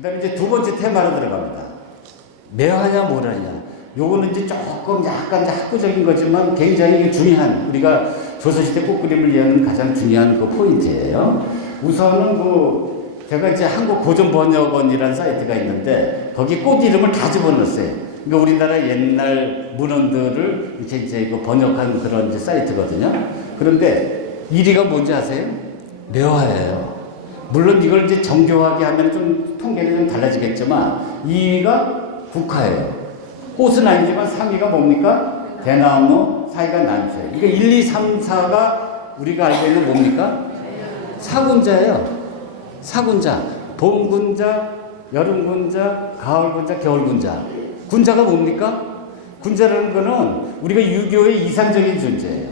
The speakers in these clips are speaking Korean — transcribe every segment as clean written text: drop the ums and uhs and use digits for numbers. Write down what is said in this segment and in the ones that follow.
그 다음에 이제 두 번째 테마로 들어갑니다. 매화냐 뭐라냐. 요거는 이제 조금 약간 학구적인 거지만 굉장히 중요한, 우리가 조선시대 꽃그림을 이해하는 가장 중요한 그 포인트예요. 우선은 제가 이제 한국고전번역원이라는 사이트가 있는데 거기 꽃 이름을 다 집어넣었어요. 그러니까 우리나라 옛날 문헌들을 이제 번역한 그런 이제 사이트거든요. 그런데 1위가 뭔지 아세요? 매화예요. 물론 이걸 이제 정교하게 하면 좀 통계는 좀 달라지겠지만 2위가 국화예요. 꽃은 아니지만 3위가 뭡니까? 대나무, 4위가 난초예요. 그러니까 1, 2, 3, 4가 우리가 알고 있는 뭡니까? 사군자예요. 사군자. 봄군자, 여름군자, 가을군자, 겨울군자. 군자가 뭡니까? 군자라는 거는 우리가 유교의 이상적인 존재예요.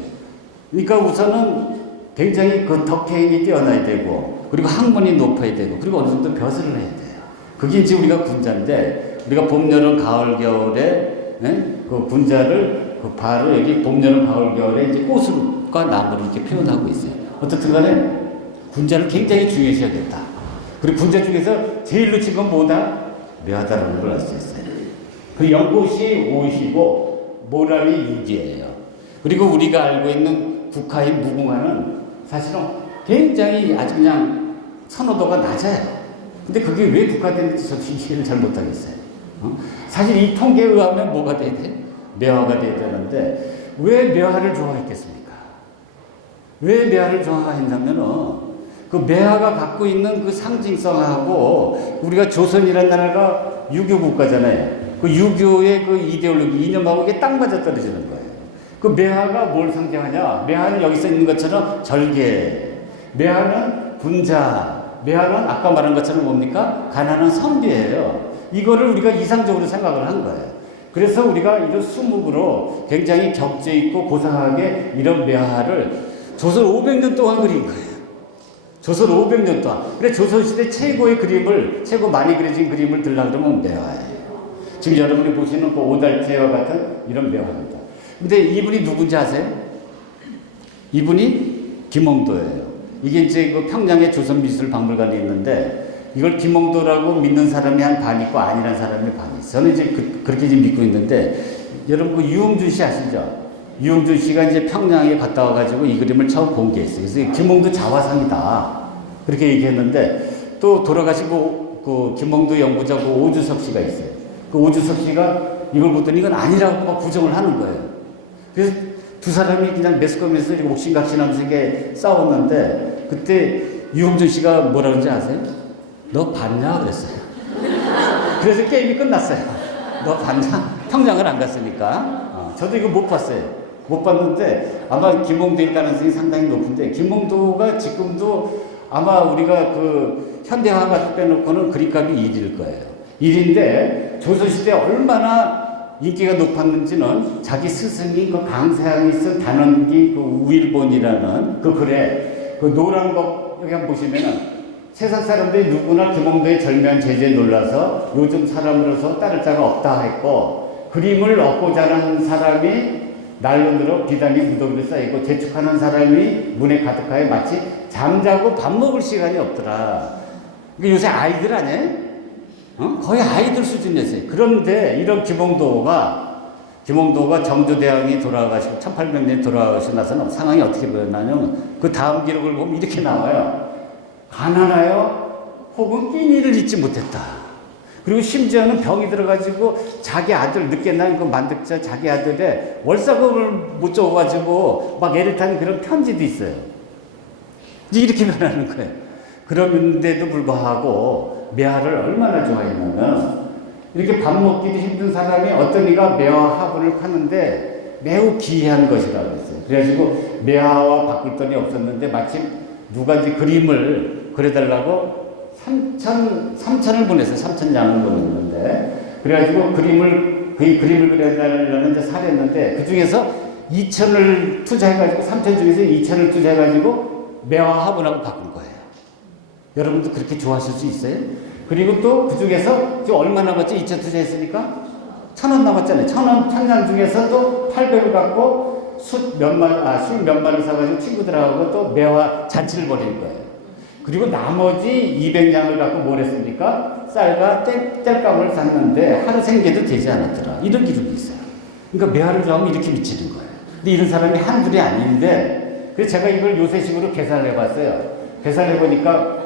그러니까 우선은 굉장히 그 덕행이 뛰어나야 되고, 그리고 학문이 높아야 되고, 그리고 어느 정도 벼슬을 해야 돼요. 그게 이제 우리가 군자인데, 우리가 봄, 여름, 가을, 겨울에, 그 군자를, 그 바로 여기 봄, 여름, 가을, 겨울에 이제 꽃과 나무를 이렇게 표현하고 있어요. 어떻든 간에 군자를 굉장히 중요시하겠다. 그리고 군자 중에서 제일 놓친 건 뭐다? 매화다라는 걸 알 수 있어요. 그 연꽃이 5이고, 모람이 6이에요. 그리고 우리가 알고 있는 국화의 무궁화는 사실은 굉장히 아주 그냥 선호도가 낮아요. 근데 그게 왜 국화되는지 저도 이해를 잘 못하겠어요. 사실 이 통계에 의하면 뭐가 돼야 돼? 매화가 돼야 되는데, 왜 매화를 좋아했겠습니까? 왜 매화를 좋아했냐면은, 그 매화가 갖고 있는 그 상징성하고, 우리가 조선이라는 나라가 유교 국가잖아요. 그 유교의 그 이데올로기, 이념하고 이게 딱 맞아 떨어지는 거예요. 그 매화가 뭘 상징하냐? 매화는 여기 써 있는 것처럼 절개, 매화는 군자, 매화는 아까 말한 것처럼 뭡니까? 가난한 선비예요. 이거를 우리가 이상적으로 생각을 한 거예요. 그래서 우리가 이런 수묵으로 굉장히 격조 있고 고상하게 이런 매화를 조선 500년 동안 그린 거예요. 조선 500년 동안. 그래 조선시대 최고의 그림을, 최고 많이 그려진 그림을 들라 그러면 매화예요. 지금 여러분이 보시는 그 오달재와 같은 이런 매화입니다. 근데 이분이 누군지 아세요? 이분이 김홍도예요. 이게 이제 그 평양에 조선미술박물관이 있는데, 이걸 김홍도라고 믿는 사람이 한 반 있고 아니란 사람이 반 있어요. 저는 이제 그렇게 이제 믿고 있는데, 여러분 그 유흥준 씨 아시죠? 유흥준 씨가 이제 평양에 갔다 와가지고 이 그림을 처음 공개했어요. 그래서 김홍도 자화상이다. 그렇게 얘기했는데, 또 돌아가시고 그 김홍도 연구자 그 오주석 씨가 있어요. 그 오주석 씨가 이걸 보더니 이건 아니라고 막 부정을 하는 거예요. 그래서 두 사람이 그냥 매스컴에서 옥신각신하면서 이게 싸웠는데, 그때 유흥준 씨가 뭐라 그런지 아세요? 너 봤냐? 그랬어요. 그래서 게임이 끝났어요. 너 봤냐? 평양을 안 갔으니까. 저도 이거 못 봤어요. 못 봤는데 아마 김홍도일 가능성이 상당히 높은데, 김홍도가 지금도 아마 우리가 그 현대화가 빼놓고는 그림값이 1위일 거예요. 1위인데 조선시대에 얼마나 인기가 높았는지는 자기 스승이 그 강세항이 쓴 단원기 그 우일본이라는 그 글에, 그 노란 거 여기 한번 보시면은, 세상 사람들이 누구나 김홍도의 절묘한 재주에 놀라서 요즘 사람으로서 따를 자가 없다 했고, 그림을 얻고자 하는 사람이 난로으로 비단이 무더기로 쌓이고, 재촉하는 사람이 문에 가득하여 마치 잠자고 밥 먹을 시간이 없더라. 그러니까 요새 아이들 아니에요? 거의 아이들 수준이었어요. 그런데 이런 김홍도가 정조대왕이 돌아가시고 1800년에 돌아가시고 나서는 상황이 어떻게 변하냐면, 그 다음 기록을 보면 이렇게 나와요. 가난하여 혹은 끼니를 잊지 못했다. 그리고 심지어는 병이 들어가지고 자기 아들, 늦게 난 그 만득자 자기 아들의 월사금을 못 줘가지고 막 애를 탄 그런 편지도 있어요. 이렇게 변하는 거예요. 그런데도 불구하고 매화를 얼마나 좋아했냐면, 이렇게 밥 먹기도 힘든 사람이 어떤 이가 매화 화분을 파는데 매우 기이한 것이라고 했어요. 그래가지고 매화와 바꿀 돈이 없었는데 마침 누가 이제 그림을 그려달라고 3천을 보냈어요. 3,000양을 보냈는데, 그래가지고 그 그림을 그려달라는 이제 사례했는데, 그 중에서 2천을 투자해가지고, 3천 중에서 2천을 투자해가지고 매화 화분하고 바꾼 거예요. 여러분도 그렇게 좋아하실 수 있어요? 그리고 또 그 중에서 지금 얼마 남았죠? 2천 투자했으니까 1,000원 남았잖아요. 1,000원 중에서 또 800을 갖고 술 몇 마리를 사가지고 친구들하고 또 매화 잔치를 벌이는 거예요. 그리고 나머지 200냥을 갖고 뭘 했습니까? 쌀과 땔감을 샀는데 하루 생계도 되지 않았더라. 이런 기록이 있어요. 그러니까 매화를 좋아하면 이렇게 미치는 거예요. 근데 이런 사람이 한둘이 아닌데, 그래서 제가 이걸 요새식으로 계산을 해봤어요. 계산해 보니까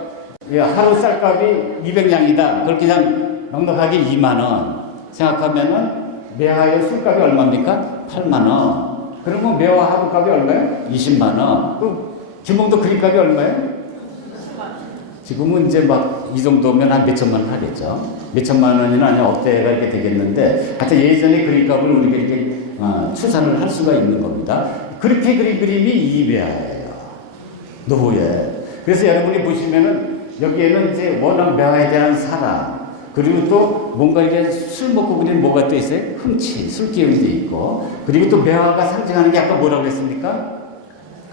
하루 쌀값이 200냥이다. 그걸 그냥 넉넉하게 2만 원 생각하면은 매화의 술값이 얼마입니까? 8만 원. 그러면 매화 하루값이 얼마예요? 20만 원. 그 김홍도 그림값이 얼마예요? 지금은 이제 막 이 정도면 한 몇천만 원 하겠죠. 몇천만 원이나 아니면 억대가 이렇게 되겠는데, 하여튼 예전에 그림값을 우리가 이렇게 추산을 할 수가 있는 겁니다. 그렇게 그린 그림이 이 매화예요. 노후에. 그래서 여러분이 보시면은 여기에는 이제 워낙 매화에 대한 사랑, 그리고 또 뭔가 이게 술 먹고 그린 뭐가 또 있어요? 흥치, 술 기운도 있고, 그리고 또 매화가 상징하는 게 아까 뭐라고 했습니까?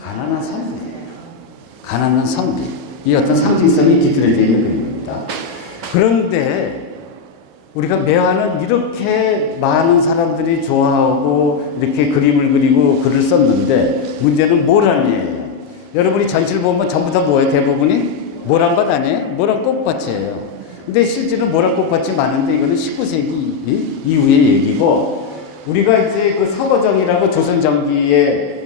가난한 성비예요. 가난한 성비. 이 어떤 상징성이 깃들여져 있는 그림입니다. 그런데 우리가 매화는 이렇게 많은 사람들이 좋아하고 이렇게 그림을 그리고 글을 썼는데 문제는 모란이에요. 여러분이 전시를 보면 전부 다 뭐예요? 대부분이 모란밭 아니에요? 모란 꽃밭이에요. 근데 실제로 모란 꽃밭이 많은데 이거는 19세기 이후의 얘기고, 우리가 이제 그 서거정이라고 조선전기에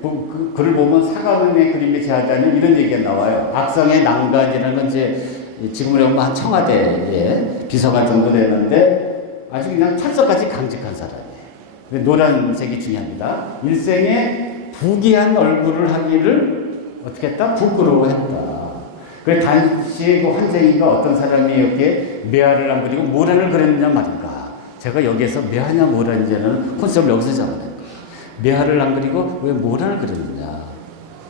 그 글을 보면 사과문의 그림에 제하다는 이런 얘기가 나와요. 악성의 난간이라는 건 이제 지금으로 보면 한 청와대에 비서관 정도 되는데 아주 그냥 철석같이 강직한 사람이에요. 노란색이 중요합니다. 일생에 부귀한 얼굴을 하기를 어떻게 했다? 부끄러워했다. 그래 당시 그 환쟁이가 어떤 사람이 이렇게 매화를 안 그리고 모란을 그렸느냐 말인가. 제가 여기에서 매화냐 모란이냐는 콘셉트를 여기서 잡아요. 매화를 안 그리고 왜 모란을 그렸느냐.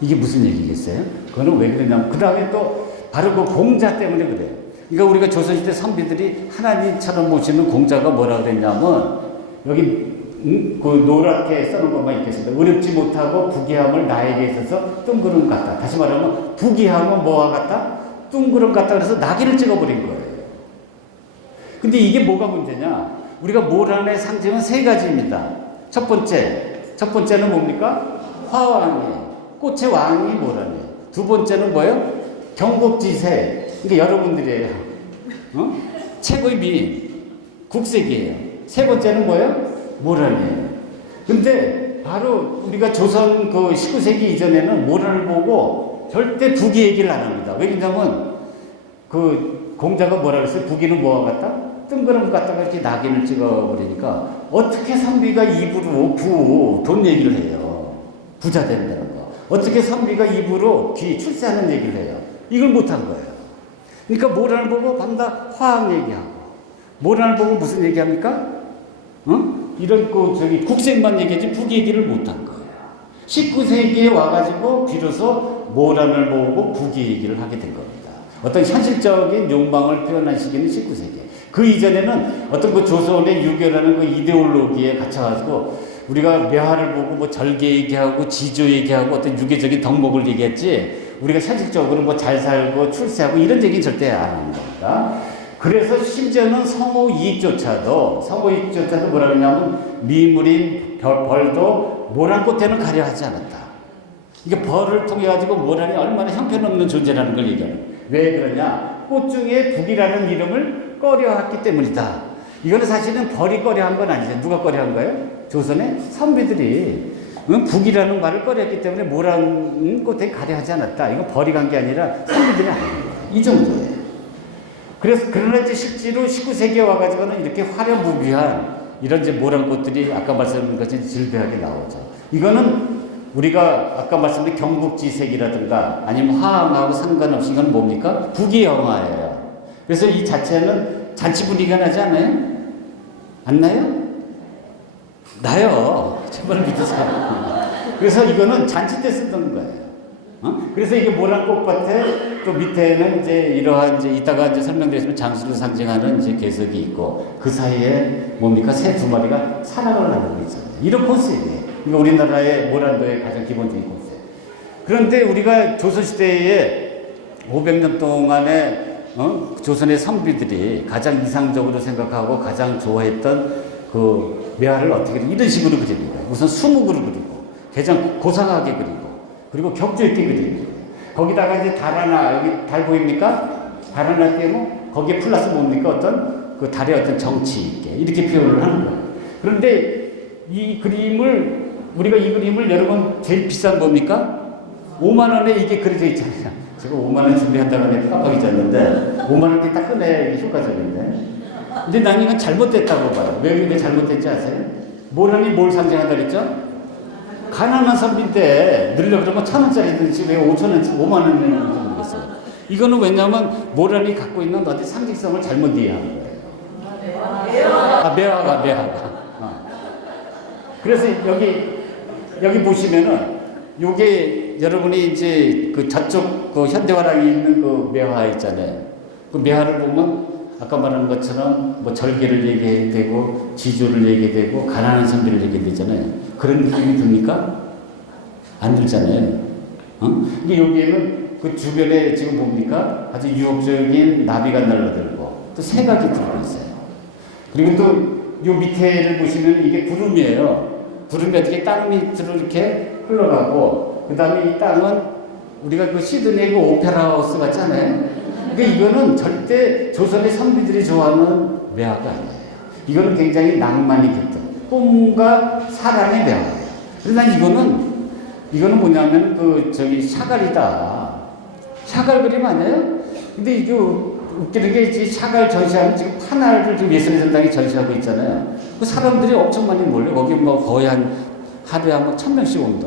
이게 무슨 얘기겠어요? 그거는 왜 그랬냐면 그 다음에 또 바로 그 공자 때문에 그래요. 그러니까 우리가 조선시대 선비들이 하나님처럼 모시는 공자가 뭐라 그랬냐면 여기 그 노랗게 써놓은 것만 있겠습니다. 어렵지 못하고 부귀함을 나에게 있어서 뜬구름 같다. 다시 말하면 부귀함은 뭐와 같다? 뜬구름 같다. 그래서 낙인을 찍어버린 거예요. 근데 이게 뭐가 문제냐? 우리가 모란의 상징은 세 가지입니다. 첫 번째는 뭡니까? 화왕이에요. 꽃의 왕이 모란이에요. 두 번째는 뭐예요? 경복지세. 그러니까 여러분들이에요. 최고의 미인. 국색이에요. 세 번째는 뭐예요? 모란이에요. 근데 바로 우리가 조선 그 19세기 이전에는 모란을 보고 절대 부귀 얘기를 안 합니다. 왜냐면 그 공자가 뭐라 그랬어요? 부귀는 뭐와 같다? 뜬구름 갖다가 이렇게 낙인을 찍어버리니까 어떻게 선비가 입으로 돈 얘기를 해요. 부자 된다는 거. 어떻게 선비가 입으로 출세하는 얘기를 해요. 이걸 못한 거예요. 그러니까 모란을 보고 밤다 화학 얘기하고, 모란을 보고 무슨 얘기합니까? 이런 국색만 얘기하지 부귀 얘기를 못한 거예요. 19세기에 와가지고 비로소 모란을 보고 부귀 얘기를 하게 된 겁니다. 어떤 현실적인 욕망을 표현한 시기는 19세기. 그 이전에는 어떤 그 조선의 유교라는 그 이데올로기에 갇혀가지고 우리가 매화를 보고 뭐 절개 얘기하고 지조 얘기하고 어떤 유교적인 덕목을 얘기했지, 우리가 현실적으로 뭐 잘 살고 출세하고 이런 얘기는 절대 안 하는 겁니다. 그래서 심지어는 성호 이익조차도 뭐라 그러냐면 미물인 벌도 모란꽃에는 가려 하지 않았다. 이게 벌을 통해 가지고 모란이 얼마나 형편없는 존재라는 걸 얘기합니다. 왜 그러냐? 꽃 중에 북이라는 이름을 꺼려했기 때문이다. 이거는 사실은 벌이 꺼려한 건 아니죠. 누가 꺼려한 거예요? 조선의 선비들이 북이라는 말을 꺼려했기 때문에 모란 꽃에 가려하지 않았다. 이건 벌이 간 게 아니라 선비들이 아닌 거예요. 이 정도예요. 그래서 그러나 이제 실제로 19세기에 와가지고는 이렇게 화려무비한 이런 이제 모란 꽃들이 아까 말씀드린 것처럼 질비하게 나오죠. 이거는 우리가 아까 말씀드린 경국지색이라든가 아니면 화항하고 상관없이 이건 뭡니까? 부귀영화예요. 그래서 이 자체는 잔치 분위기가 나지 않아요? 안 나요? 나요. 제발 믿으세요. 그래서 이거는 잔치 때 쓰던 거예요. 그래서 이게 모란 꽃밭에 또 밑에는 이제 이러한 이제 이따가 이제 설명드리지만 장수를 상징하는 이제 개석이 있고 그 사이에 뭡니까? 새 두 마리가 사랑을 나누고 있잖아요. 이런 콘셉트예요. 이거 우리나라의 모란도의 가장 기본적인 콘셉트. 그런데 우리가 조선시대에 500년 동안에 조선의 선비들이 가장 이상적으로 생각하고 가장 좋아했던 그 매화를 어떻게 이런 식으로 그리는 거예요. 우선 수묵으로 그리고 가장 고상하게 그리고 그리고 격조 있게 그리는 거예요. 거기다가 이제 달 하나, 여기 달 보입니까? 달 하나 띄우면 거기에 플러스 뭡니까? 어떤 그 달의 어떤 정치 있게 이렇게 표현을 하는 거예요. 그런데 이 그림을 우리가 이 그림을 여러분 제일 비싼 뭡니까? 5만 원에 이게 그려져 있잖아요. 제가 5만 원 준비한다고 하니까 깜빡 잊었는데 5만 원께 딱 꺼내 이게 효과적인데. 근데 난 이건 잘못됐다고 봐요. 왜 잘못됐지 아세요? 모란이 뭘 상징한다 그랬죠? 가난한 선비인데 늘려 그러면 1,000원짜리든지 왜 5,000원짜리 5만 원이나 모르겠어요. 이거는 왜냐하면 모란이 갖고 있는 어떤 상징성을 잘못 이해한 거예요. 매화가. 그래서 여기 보시면은 요게 여러분이 이제 그 저쪽 그 현대화랑이 있는 그 매화 있잖아요. 그 매화를 보면 아까 말한 것처럼 뭐 절개를 얘기해야 되고 지조를 얘기해야 되고 가난한 선비를 얘기해야 되잖아요. 그런 느낌이 듭니까? 안 들잖아요. 이게 여기에는 그 주변에 지금 봅니까? 아주 유혹적인 나비가 날라들고 또 새각이 들고 있어요. 그리고 또 요 밑에를 보시면 이게 구름이에요. 구름이 어떻게 땅 밑으로 이렇게 흘러가고 그 다음에 이 땅은 우리가 그 시드니의 그 오페라 하우스 같잖아요. 그러니까 이거는 절대 조선의 선비들이 좋아하는 매화가 아니에요. 이거는 굉장히 낭만이 깃든 꿈과 사랑의 매화예요. 그래서 난 이거는 뭐냐면 그 저기 샤갈이다. 샤갈 그림 아니에요? 근데 이게 웃기는 게 샤갈 전시하면 지금 판화를 지금 예술의 전당에 전시하고 있잖아요. 그 사람들이 엄청 많이 몰려. 거기 뭐 거의 하루에 한 1,000명씩 온다.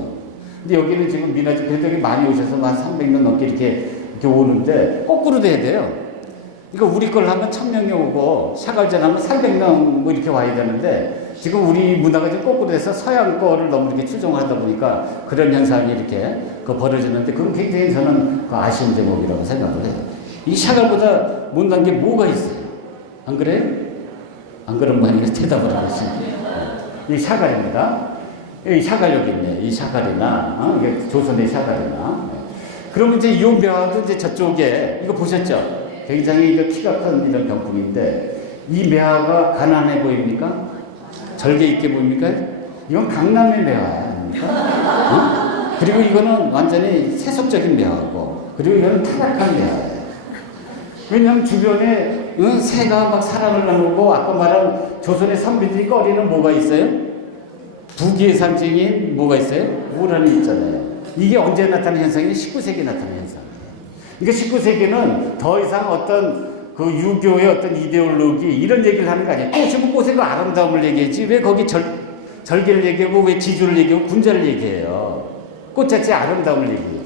근데 여기는 지금 미나지 그래도 많이 오셔서 한 300명 넘게 이렇게 오는데 거꾸로 돼야 돼요. 그러니까 우리 걸 하면 1,000명이 오고 샤갈전 하면 300명 뭐 이렇게 와야 되는데 지금 우리 문화가 지금 거꾸로 돼서 서양 거를 너무 이렇게 추종하다 보니까 그런 현상이 이렇게 벌어지는데 그건 굉장히 저는 그 아쉬운 제목이라고 생각을 해요. 이 샤갈보다 못난 게 뭐가 있어요? 안 그래요? 안 그러면 이거 대답을 하고 있습니다. 이 샤갈입니다. 이 샤갈 여기 있네. 이 샤갈이나 이게 조선의 샤갈이나. 그러면 이제 이 매화도 이제 저쪽에 이거 보셨죠? 굉장히 이거 키가 큰 이런 병풍인데 이 매화가 가난해 보입니까? 절개 있게 보입니까? 이건 강남의 매화 아닙니까? 그리고 이거는 완전히 세속적인 매화고 그리고 이거는 타락한 매화예요. 왜냐하면 주변에 새가 막 사랑을 나누고 아까 말한 조선의 선비들이 꺼리는 뭐가 있어요? 부귀의 상징인 뭐가 있어요? 모란이 있잖아요. 이게 언제 나타나는 현상이에요? 19세기에 나타나는 현상. 그러니까 19세기는 더 이상 어떤 그 유교의 어떤 이데올로기 이런 얘기를 하는 거 아니에요. 꽃이면 꽃의 그 아름다움을 얘기하지 왜 거기 절개를 얘기하고 왜 지주를 얘기하고 군자를 얘기해요. 꽃 자체의 아름다움을 얘기해요.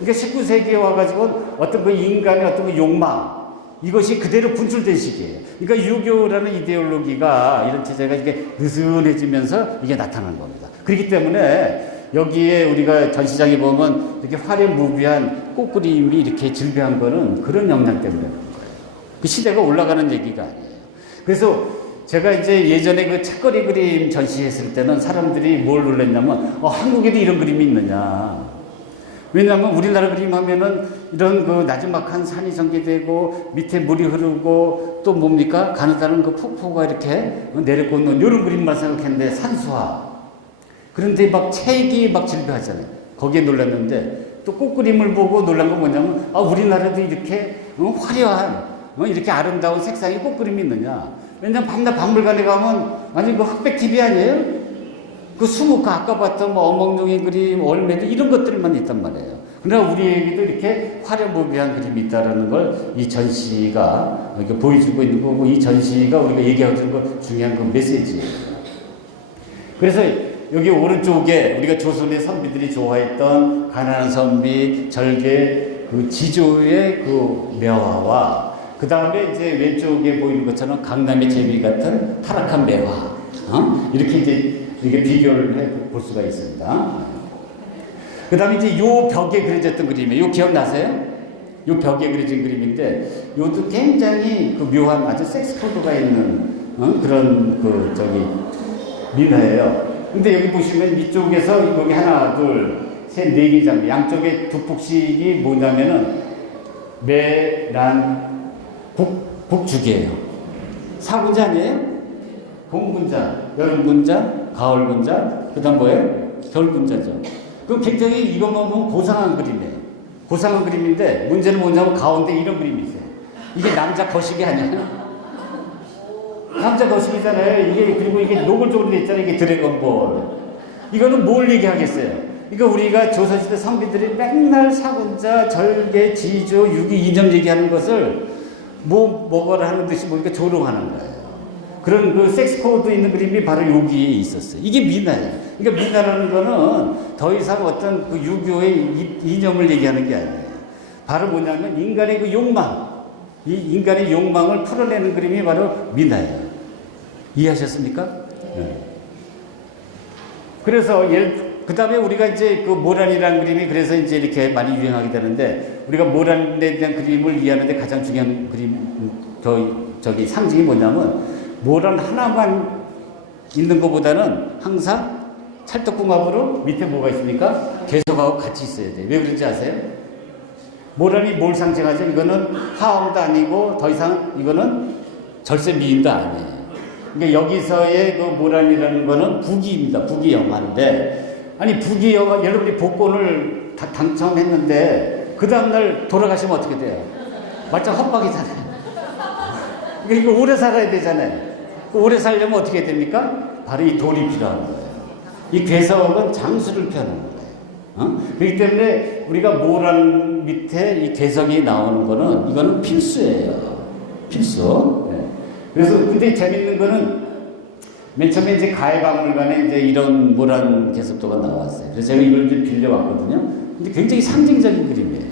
그러니까 19세기에 와가지고 어떤 그 인간의 어떤 그 욕망 이것이 그대로 분출된 시기예요. 그러니까 유교라는 이데올로기가 이런 체제가 이게 느슨해지면서 이게 나타나는 겁니다. 그렇기 때문에 여기에 우리가 전시장에 보면 이렇게 화려무비한 꽃그림이 이렇게 질비한 거는 그런 영향 때문에 그런 거예요. 그 시대가 올라가는 얘기가 아니에요. 그래서 제가 이제 예전에 그 책거리 그림 전시했을 때는 사람들이 뭘 놀랐냐면 한국에도 이런 그림이 있느냐. 왜냐하면 우리나라 그림 하면은 이런 그 나지막한 산이 전개되고 밑에 물이 흐르고 또 뭡니까? 가느다란 그 폭포가 이렇게 내려꽂는 이런 그림만 생각했는데 산수화. 그런데 막 책이 막 질비하잖아요. 거기에 놀랐는데 또 꽃그림을 보고 놀란 건 뭐냐면 우리나라도 이렇게 화려한 이렇게 아름다운 색상의 꽃그림이 있느냐. 왜냐면 밤낮 박물관에 가면 완전 그 흑백 TV 아니에요? 그 수묵, 아까 봤던 뭐 어몽룡이 그림, 얼매도 이런 것들만 있단 말이에요. 그러나 우리에게도 이렇게 화려무비한 그림이 있다는 걸 이 전시가 이렇게 보여주고 있는 거고, 이 전시가 우리가 얘기하고 있는 거 중요한 그 메시지예요. 그래서 여기 오른쪽에 우리가 조선의 선비들이 좋아했던 가난한 선비, 절개, 그 지조의 그 매화와 그 다음에 이제 왼쪽에 보이는 것처럼 강남의 제비 같은 타락한 매화, 이렇게 이제 이게 비교를 해 볼 수가 있습니다. 그 다음에 이제 요 벽에 그려졌던 그림이에요. 요 기억나세요? 요 벽에 그려진 그림인데, 요도 굉장히 그 묘한 아주 섹스 코드가 있는 그런 그 저기 민화예요. 근데 여기 보시면 이쪽에서 여기 하나, 둘, 셋, 네 개 장면, 양쪽에 두 폭씩이 뭐냐면은 매란 북죽이에요. 사군자 아니에요? 봄군자, 여름군자, 가을군자, 그 다음 뭐예요? 겨울군자죠. 그럼 굉장히 이것만 보면 고상한 그림이에요. 고상한 그림인데 문제는 뭐냐면 가운데 이런 그림이 있어요. 이게 남자 거식이 아니야. 남자 거식이잖아요. 이게 그리고 이게 노골적으로 돼 있잖아요. 이게 드래곤볼. 이거는 뭘 얘기하겠어요? 이거 우리가 조선시대 성비들이 맨날 사군자, 절개, 지조, 유기, 이념 얘기하는 것을 뭐라 하는 듯이 보니까 조롱하는 거예요. 그런 그 섹스 코드 있는 그림이 바로 여기에 있었어요. 이게 미나예요. 그러니까 미나라는 거는 더 이상 어떤 그 유교의 이념을 얘기하는 게 아니에요. 바로 뭐냐면 인간의 그 욕망, 이 인간의 욕망을 풀어내는 그림이 바로 미나예요. 이해하셨습니까? 네. 그래서 그 다음에 우리가 이제 그 모란이라는 그림이 그래서 이제 이렇게 많이 유행하게 되는데 우리가 모란에 대한 그림을 이해하는데 가장 중요한 그림, 저기 상징이 뭐냐면 모란 하나만 있는 것보다는 항상 찰떡궁합으로 밑에 뭐가 있습니까? 계속하고 같이 있어야 돼요. 왜 그런지 아세요? 모란이 뭘 상징하죠? 이거는 하왕도 아니고 더 이상 이거는 절세 미인도 아니에요. 그러니까 여기서의 그 모란이라는 거는 부귀입니다. 부귀영화인데 아니 부귀영화 여러분이 복권을 다 당첨했는데 그 다음날 돌아가시면 어떻게 돼요? 말짱 헛박이잖아요. 그러니까 이거 오래 살아야 되잖아요. 오래 살려면 어떻게 됩니까? 바로 이 돌이 필요한 거예요. 이 괴석은 장수를 펴는 거예요. 그렇기 때문에 우리가 모란 밑에 이 괴석이 나오는 거는 이거는 필수예요. 필수. 네. 그래서 근데 재밌는 거는 맨 처음에 이제 가해박물관에 이제 이런 모란 괴석도가 나왔어요. 그래서 제가 이걸 좀 빌려왔거든요. 근데 굉장히 상징적인 그림이에요.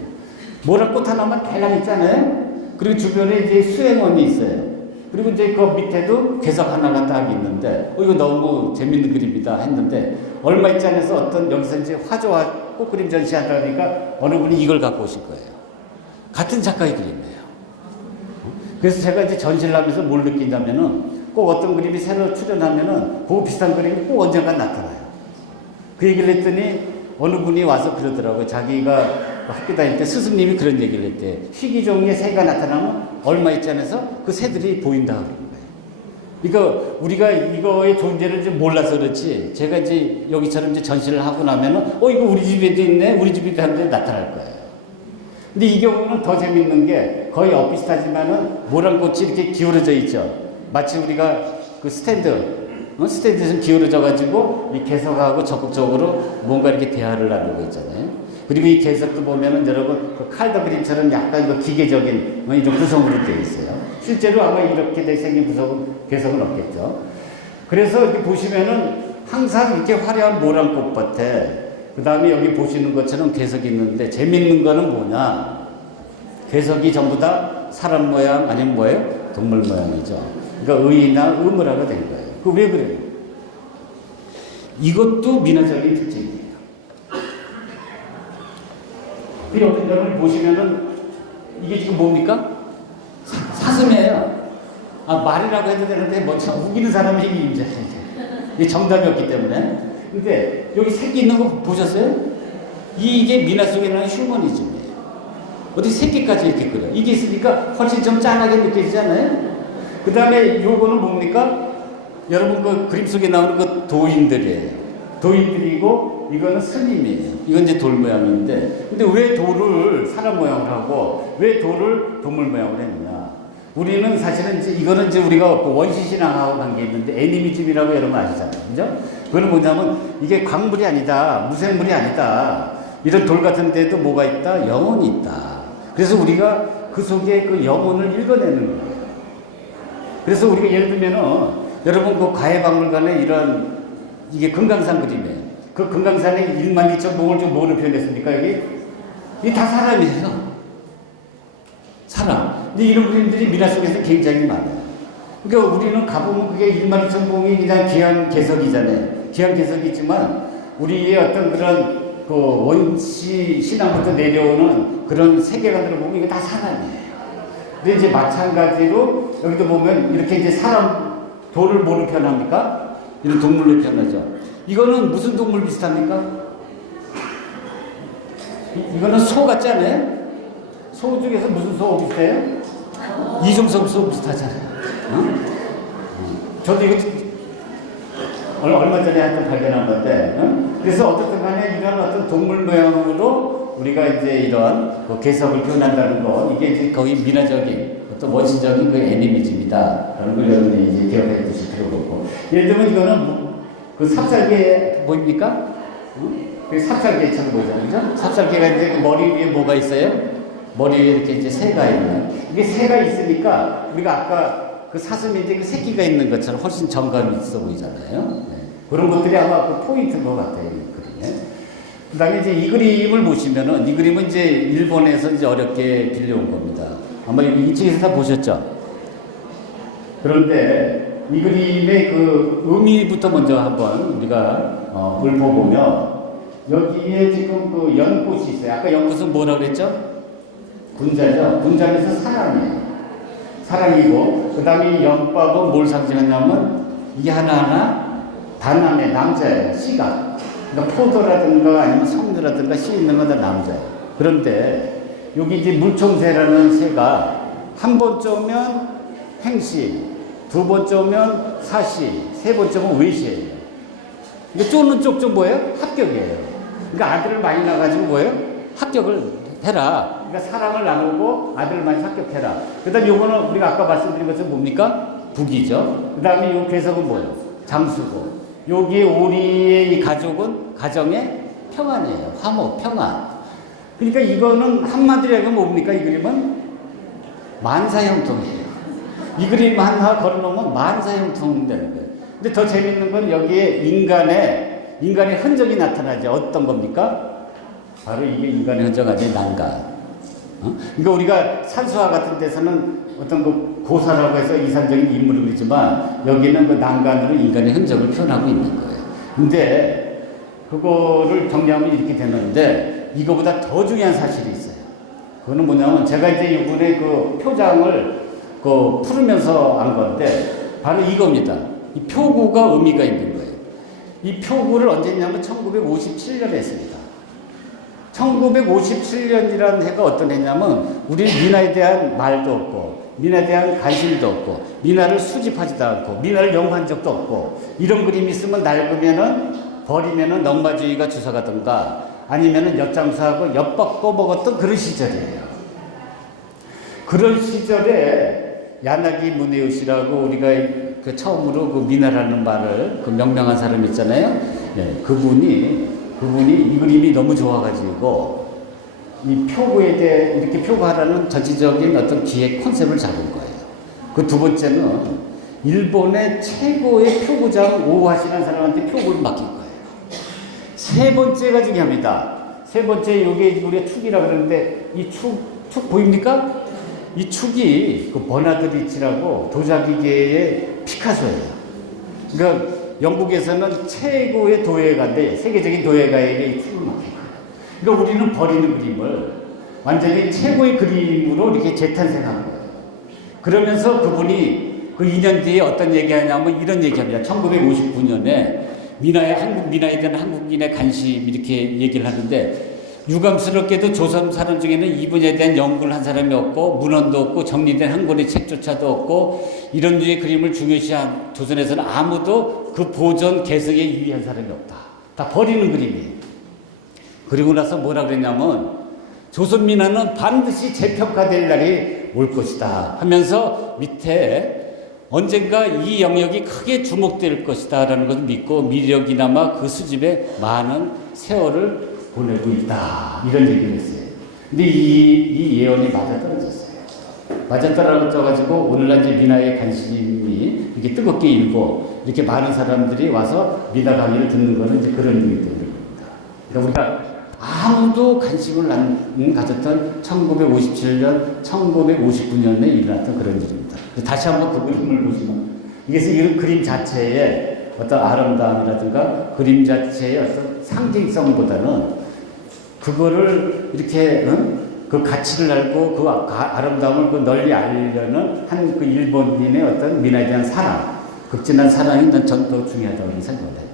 모란꽃 하나만 달랑 있잖아요. 그리고 주변에 이제 수행원이 있어요. 그리고 이제 그 밑에도 괴석 하나가 딱 있는데, 이거 너무 재밌는 그림이다 했는데, 얼마 있지 않아서 어떤 여기서 이제 화조와 꽃그림 전시한다 그러니까 어느 분이 이걸 갖고 오실 거예요. 같은 작가의 그림이에요. 그래서 제가 이제 전시를 하면서 뭘 느끼냐면은 꼭 어떤 그림이 새로 출연하면은 그 비슷한 그림이 꼭 언젠가 나타나요. 그 얘기를 했더니 어느 분이 와서 그러더라고요. 자기가 학교 다닐 때 스승님이 그런 얘기를 했대. 희귀종의 새가 나타나면 얼마 있지 않아서 그 새들이 보인다 그런 거예요. 그러니까 우리가 이거의 존재를 좀 몰라서 그렇지. 제가 이제 여기처럼 이제 전시를 하고 나면은 이거 우리 집에도 있네, 우리 집에도 하는데 나타날 거예요. 근데 이 경우는 더 재밌는 게 거의 엇비슷하지만은 모란꽃이 이렇게 기울어져 있죠. 마치 우리가 그 스탠드에 좀 기울어져 가지고 이 개석하고 적극적으로 뭔가 이렇게 대화를 나누고 있잖아요. 그리고 이 개석도 보면은 여러분 그 칼더 그림처럼 약간 그 기계적인 이런 구성으로 되어 있어요. 실제로 아마 이렇게 생긴 개석은 없겠죠. 그래서 이렇게 보시면은 항상 이렇게 화려한 모란꽃밭에 그 다음에 여기 보시는 것처럼 개석이 있는데 재밌는 거는 뭐냐? 개석이 전부 다 사람 모양 아니면 뭐예요? 동물 모양이죠. 그러니까 의나 의무라가 된 거예요. 그 왜 그래요? 이것도 민화적인 특징이에요. 여러분 보시면은 이게 지금 뭡니까? 사슴이에요. 말이라고 해도 되는데 뭐 참 우기는 사람이 이제 이게 정답이 없기 때문에. 근데 여기 새끼 있는 거 보셨어요? 이게 민화 속에는 휴머니즘이에요. 어디 새끼까지 이렇게 그려. 이게 있으니까 훨씬 좀 짠하게 느껴지잖아요. 그 다음에 요거는 뭡니까? 여러분 그 그림 속에 나오는 그 도인들이에요. 도인들이고 이거는 스님이에요. 이건 이제 돌 모양인데 근데 왜 돌을 사람 모양으로 하고 왜 돌을 동물 모양으로 했느냐? 우리는 사실은 이제 이거는 이제 우리가 원시신앙하고 관계 있는데 애니미즘이라고 여러분 아시잖아요. 그죠? 그거는 뭐냐면 이게 광물이 아니다. 무생물이 아니다. 이런 돌 같은 데도 뭐가 있다? 영혼이 있다. 그래서 우리가 그 속에 그 영혼을 읽어내는 거예요. 그래서 우리가 예를 들면은 여러분 그 가해박물관에 이런 이게 금강산 그림이에요. 그 금강산에 1만 2천 봉을 좀 뭐로 표현했습니까? 여기? 이게 다 사람이에요. 사람. 근데 이런 그림들이 민화 속에서 굉장히 많아요. 그러니까 우리는 가보면 그게 1만 2천 봉이 그냥 귀한 개석이잖아요. 귀한 개석이지만 우리의 어떤 그런 그 원시 신앙부터 내려오는 그런 세계관들을 보면 이거 다 사람이에요. 근데 이제 마찬가지로 여기도 보면 이렇게 이제 사람 돌을 뭐로 표현합니까? 이런 동물로 표현하죠. 이거는 무슨 동물 비슷합니까? 이거는 소 같지 않아요? 소 중에서 무슨 소 비슷해요? 이중섭 소 비슷하잖아요. 저도 이거 얼마 전에 하여튼 발견한 건데, 그래서 어떻든 간에 이런 어떤 동물 모양으로 우리가 이제 이런 그 개성을 표현한다는 거, 이게 이제 거의 민화적인 어떤 원시적인 그 애니미즘이다. 라는 걸 여러분이 이제 기억해 두실 필요가 없고. 예를 들면 이거는 그 삽살개 보입니까? 그 삽살개처럼 보이잖아요. 그죠? 삽살개가 이제 그 머리 위에 뭐가 있어요? 머리 위에 이렇게 이제 새가 있는. 이게 새가 있으니까 우리가 아까 그 사슴이 이제 그 새끼가 있는 것처럼 훨씬 정감이 있어 보이잖아요. 네. 그런 것들이 아마 그 포인트인 것 같아요. 이 그림에. 그 다음에 이제 이 그림을 보시면은, 이 그림은 이제 일본에서 이제 어렵게 빌려온 겁니다. 아마 이쪽에서 다 보셨죠? 그런데 이 그림의 그 의미부터 먼저 한번 우리가 읊어보면, 여기에 지금 그 연꽃이 있어요. 아까 연꽃은 뭐라고 그랬죠? 군자죠. 군자에서 사랑이에요. 사랑이고, 그 다음에 연밥은 뭘 상징하냐면, 이게 하나하나 단남의 남자예요. 씨가. 그러니까 포도라든가 아니면 석류라든가 씨 있는 건 다 남자예요. 그런데 여기 이제 물총새라는 새가 한 번째 오면 행시, 두 번째 오면 사시, 세 번째 오면 외시예요. 이게 쪼는 쪽좀 뭐예요? 합격이에요. 그러니까 아들을 많이 낳아가지고 뭐예요? 합격을 해라. 그러니까 사랑을 나누고 아들을 많이 합격해라. 그 다음 요거는 우리가 아까 말씀드린 것처럼 뭡니까? 북이죠. 그 다음에 요 괴석은 뭐예요? 장수고. 여기에 우리의 이 가족은 가정의 평안이에요. 화목, 평안. 그러니까 이거는 한마디로 하면 뭡니까? 이 그림은 만사형통이에요. 이 그림 하나 걸어놓으면 만사형통 되는 거예요. 근데 더 재밌는 건 여기에 인간의 흔적이 나타나죠. 어떤 겁니까? 바로 이게 인간의 흔적 아니에요. 난간. 그러니까 우리가 산수화 같은 데서는 어떤 그 고사라고 해서 이상적인 인물을 그리지만 여기는 그 난간으로 인간의 흔적을 표현하고 있는 거예요. 근데 그거를 정리하면 이렇게 되는데 이거보다 더 중요한 사실이 있어요. 그거는 뭐냐면 제가 이제 이번에 그 표장을 그 풀으면서 한 건데 바로 이겁니다. 이 표구가 의미가 있는 거예요. 이 표구를 언제 했냐면 1957년에 했습니다. 1957년이라는 해가 어떤 해냐면 우리 민화에 대한 말도 없고 민화에 대한 관심도 없고 민화를 수집하지도 않고 민화를 연구한 적도 없고 이런 그림이 있으면 낡으면은 버리면은 넉마주의가 주사가든가 아니면은 엿장수하고 엿먹고 먹었던 그런 시절이에요. 그런 시절에 야나기 무네요시라고 우리가 그 처음으로 그 민화라는 말을 그 명명한 사람 있잖아요. 네, 그분이 이 그림이 너무 좋아가지고 이 표구에 대해 이렇게 표구하라는 전체적인 어떤 기획 컨셉을 잡은 거예요. 그 두 번째는 일본의 최고의 표구장 오하시라는 사람한테 표구를 맡긴 거예요. 세 번째가 중요합니다. 세 번째 이게 우리가 축이라 그러는데 이 축 보입니까? 이 축이 그 버나드 리치라고 도자기계의 피카소예요. 그러니까 영국에서는 최고의 도예가인데 세계적인 도예가에게 이 축을 맡긴 거예요. 그러니까 우리는 버리는 그림을 완전히 최고의 그림으로 이렇게 재탄생한 거예요. 그러면서 그분이 그 2년 뒤에 어떤 얘기하냐면 이런 얘기합니다. 1959년에 한국 민화에 대한 한국인의 관심 이렇게 얘기를 하는데 유감스럽게도 조선 사람 중에는 이 분야에 대한 연구를 한 사람이 없고 문헌도 없고 정리된 한 권의 책조차도 없고 이런 류의 그림을 중요시한 조선에서는 아무도 그 보존 개성에 유의한 사람이 없다. 다 버리는 그림이에요. 그리고 나서 뭐라 그랬냐면 조선 민화는 반드시 재평가될 날이 올 것이다 하면서 밑에 언젠가 이 영역이 크게 주목될 것이다 라는 것을 믿고 미력이나마 그 수집에 많은 세월을 보내고 있다 이런 얘기를 했어요. 근데 이 예언이 맞아떨어졌어요. 맞아떨어져가지고 오늘날 이제 민화의 관심이 이렇게 뜨겁게 일고 이렇게 많은 사람들이 와서 민화 강의를 듣는 거는 이제 그런 일이 되는 겁니다. 그러니까 우리가 아무도 관심을 안 가졌던 1957년, 1959년에 일어났던 그런 일입니다. 다시 한번 그 그림을 보시면 이게서 이런 그림 자체의 어떤 아름다움이라든가 그림 자체의 어떤 상징성보다는 그거를 이렇게 그 가치를 알고 그 아름다움을 그 널리 알려는 한 그 일본인의 어떤 민화에 대한 사랑, 극진한 사랑이 전 더 중요하다고 생각을 해요.